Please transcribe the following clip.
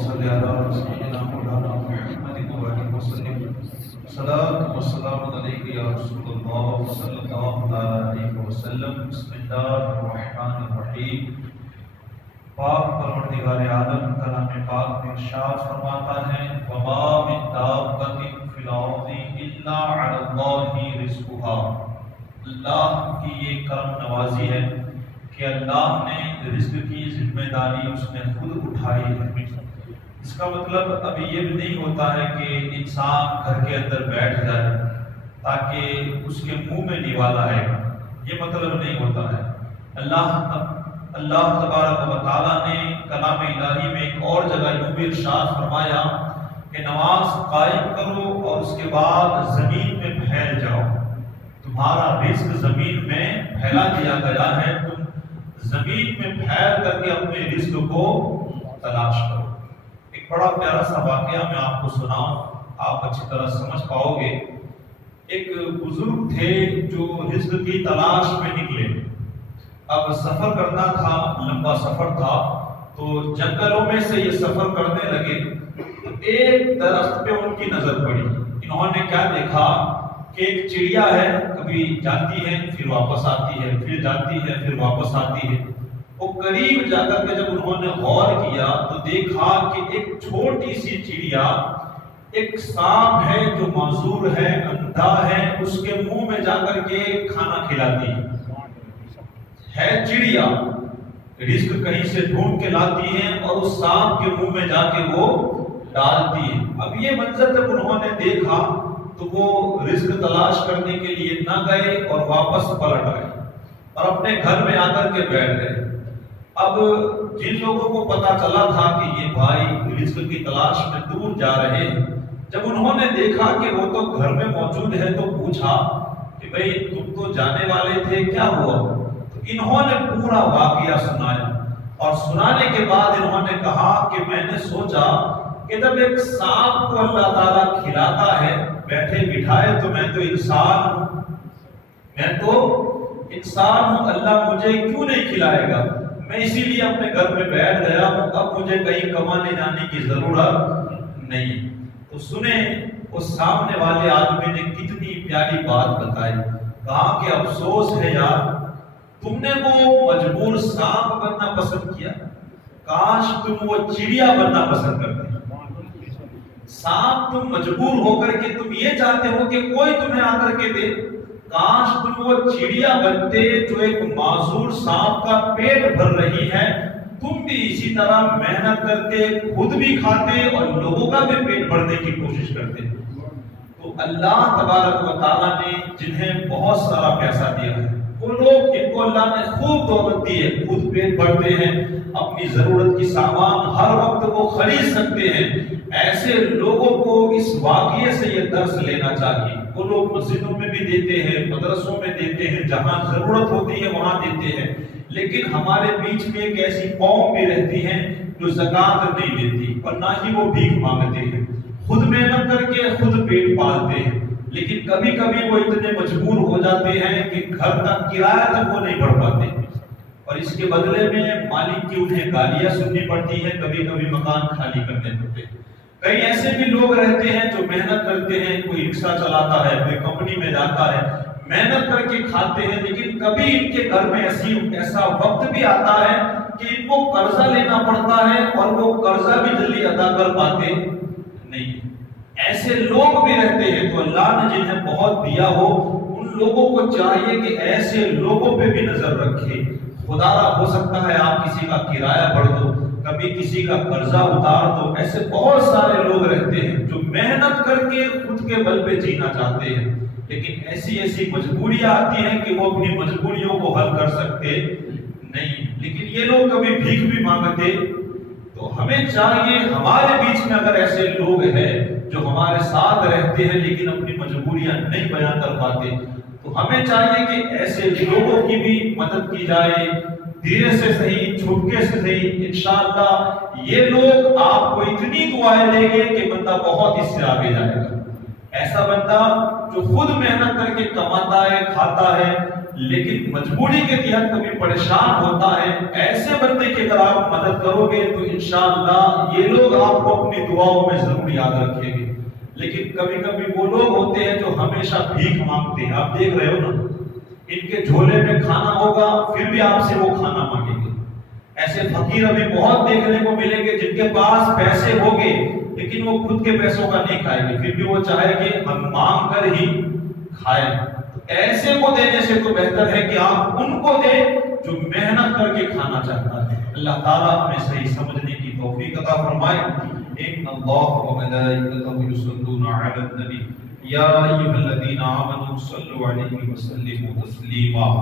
صل على سيدنا مولانا محمد وآله وسلم صلاة والسلام عليك يا رسول الله صلى الله عليه وسلم بسم الله الرحمن الرحیم۔ پاک پروردگار عالم کلام پاک میں ارشاد فرماتا ہے وما من دابۃ فی الارض الا علی اللہ رزقها۔ اللہ کی یہ کرم نوازی ہے کہ اللہ نے رزق کی ذمہ داری اس نے خود اٹھائی ہے۔ اس کا مطلب ابھی یہ بھی نہیں ہوتا ہے کہ انسان گھر کے اندر بیٹھ جائے تاکہ اس کے منہ میں نوالا آئے گا، یہ مطلب نہیں ہوتا ہے۔ اللہ تبارک و تعالیٰ نے کلام الہی میں ایک اور جگہ یوں بھی ارشاد فرمایا کہ نماز قائم کرو اور اس کے بعد زمین میں پھیل جاؤ۔ تمہارا رزق زمین میں پھیلا دیا گیا ہے، تم زمین میں پھیل کر کے اپنے رزق کو تلاش کرو۔ ایک بڑا پیارا سا واقعہ میں آپ کو سناؤں، آپ اچھی طرح سمجھ پاؤ گے۔ ایک بزرگ تھے جو رزق کی تلاش میں نکلے، اب سفر کرنا تھا، لمبا سفر تھا، تو جنگلوں میں سے یہ سفر کرنے لگے۔ ایک درخت پہ ان کی نظر پڑی، انہوں نے کیا دیکھا کہ ایک چڑیا ہے، کبھی جاتی ہے پھر واپس آتی ہے، پھر جاتی ہے پھر واپس آتی ہے۔ وہ قریب جا کر کے جب انہوں نے غور کیا تو دیکھا کہ ایک چھوٹی سی چڑیا ایک سانپ ہے جو معذور ہے، اندھا ہے، اس کے منہ میں جا کر کے کھانا کھلاتی ہے چڑیا، رزق کہیں سے ڈھونڈ کے لاتی ہے اور اس سانپ کے منہ میں جا کے وہ ڈالتی ہے۔ اب یہ منظر جب انہوں نے دیکھا تو وہ رزق تلاش کرنے کے لیے نہ گئے اور واپس پلٹ آئے اور اپنے گھر میں آ کر کے بیٹھ گئے۔ اب جن لوگوں کو پتا چلا تھا کہ یہ بھائی رزق کی تلاش میں دور جا رہے ہیں، جب انہوں نے دیکھا کہ وہ تو گھر میں موجود ہے تو پوچھا کہ بھئی تم تو جانے والے تھے، کیا ہوا؟ تو انہوں نے پورا واقعہ سنایا اور سنانے کے بعد انہوں نے کہا کہ میں نے سوچا کہ جب ایک سانپ کو اللہ تعالیٰ کھلاتا ہے بیٹھے بٹھائے تو میں تو انسان ہوں، اللہ مجھے کیوں نہیں کھلائے گا؟ میں اسی لیے اپنے گھر میں بیٹھ گیا ہوں، اب مجھے کہیں کمانے جانے کی ضرورت نہیں۔ تو سنیں اس سامنے والے آدمی نے کتنی پیاری بات بتائی، کہا کہ افسوس ہے یار، تم نے وہ مجبور سانپ بننا پسند کیا، کاش تم وہ چڑیا بننا پسند کرتے۔ سانپ تم مجبور ہو کر کے تم یہ چاہتے ہو کہ کوئی تمہیں آ کر کے دے، کاش تم وہ چڑیا بنتے جو ایک معذور سانپ کا پیٹ بھر رہی ہے، تم بھی اسی طرح محنت کرتے، خود بھی کھاتے اور لوگوں کا بھی پیٹ بھرنے کی کوشش کرتے۔ تو اللہ تبارک و تعالیٰ نے جنہیں بہت سارا پیسہ دیا ہے، وہ لوگ جن کو اللہ نے خوب دولت دی ہے، خود پیٹ بھرتے ہیں، اپنی ضرورت کی سامان ہر وقت وہ خرید سکتے ہیں، ایسے لوگوں کو اس واقعے سے یہ درس لینا چاہیے۔ وہ لوگ مسجدوں میں بھی دیتے ہیں، مدرسوں میں دیتے ہیں، جہاں ضرورت ہوتی ہے وہاں دیتے ہیں، لیکن ہمارے بیچ میں ایک ایسی قوم بھی رہتی ہے جو زکوٰۃ نہیں دیتی اور نہ ہی وہ بھیک مانگتے ہیں، خود محنت کر کے خود پیٹ پالتے ہیں، لیکن کبھی کبھی وہ اتنے مجبور ہو جاتے ہیں کہ گھر کا کرایہ تک وہ نہیں بھر پاتے اور اس کے بدلے میں مالک کی انہیں گالیاں سننی پڑتی ہیں، کبھی کبھی مکان خالی کرنے پڑتے ہیں۔ کئی ایسے بھی لوگ رہتے ہیں جو محنت کرتے ہیں، کوئی رکشہ چلاتا ہے، کوئی کمپنی میں جاتا ہے، محنت کر کے کھاتے ہیں، لیکن کبھی ان کے گھر میں ایسا وقت بھی آتا ہے کہ ان کو قرضہ لینا پڑتا ہے اور وہ قرضہ بھی جلدی ادا کر پاتے نہیں۔ ایسے لوگ بھی رہتے ہیں، تو اللہ نے جنہیں بہت دیا ہو ان لوگوں کو چاہیے کہ ایسے لوگوں پہ بھی نظر رکھے۔ خدا را ہو سکتا ہے آپ کسی کا کرایہ بھر دو، کبھی کسی کا قرضہ اتار دو، ایسے بہت سارے لوگ رہتے ہیں جو محنت کر کے خود کے بل پہ جینا چاہتے ہیں، لیکن ایسی مجبوریاں آتی ہیں کہ وہ اپنی مجبوریوں کو حل کر سکتے نہیں، لیکن یہ لوگ کبھی بھیک بھی مانگتے۔ تو ہمیں چاہیے، ہمارے بیچ میں اگر ایسے لوگ ہیں جو ہمارے ساتھ رہتے ہیں لیکن اپنی مجبوریاں نہیں بیان کر پاتے، تو ہمیں چاہیے کہ ایسے لوگوں کی بھی مدد کی جائے، دھیرے سے صحیح، چھپکے سے صحیح۔ انشاءاللہ یہ لوگ آپ کو اتنی دعائیں دیں گے کہ بندہ بہت اس سے آگے جائے گا۔ ایسا بندہ جو خود محنت کر کے کماتا ہے، کھاتا ہے، لیکن مجبوری کے تحت کبھی پریشان ہوتا ہے، ایسے بندے کی اگر آپ مدد کرو گے تو انشاءاللہ یہ لوگ آپ کو اپنی دعاؤں میں ضرور یاد رکھیں گے۔ لیکن کبھی کبھی وہ لوگ ہوتے ہیں جو ہمیشہ بھیک مانگتے ہیں، آپ دیکھ رہے ہو نا، ان کے جھولے میں کھانا ہوگا پھر بھی آپ سے وہ کھانا مانگیں گے۔ ایسے فقیر ابھی بہت دیکھنے کو ملیں گے جن کے پاس پیسے ہوگے لیکن وہ خود کے پیسوں کا نہیں کھائیں گے، پھر بھی وہ چاہے کہ ہم مانگ کر ہی کھائیں۔ ایسے کو دینے سے تو بہتر ہے کہ آپ ان کو دیں جو محنت کر کے کھانا چاہتا ہے۔ اللہ تعالیٰ ہمیں صحیح سمجھنے کی توفیق عطا فرمائے۔ ان اللہ و ملائکتہ یصلون علی النبی یا ایھا الذین آمنوا صلوا علیہ وسلموا تسلیما۔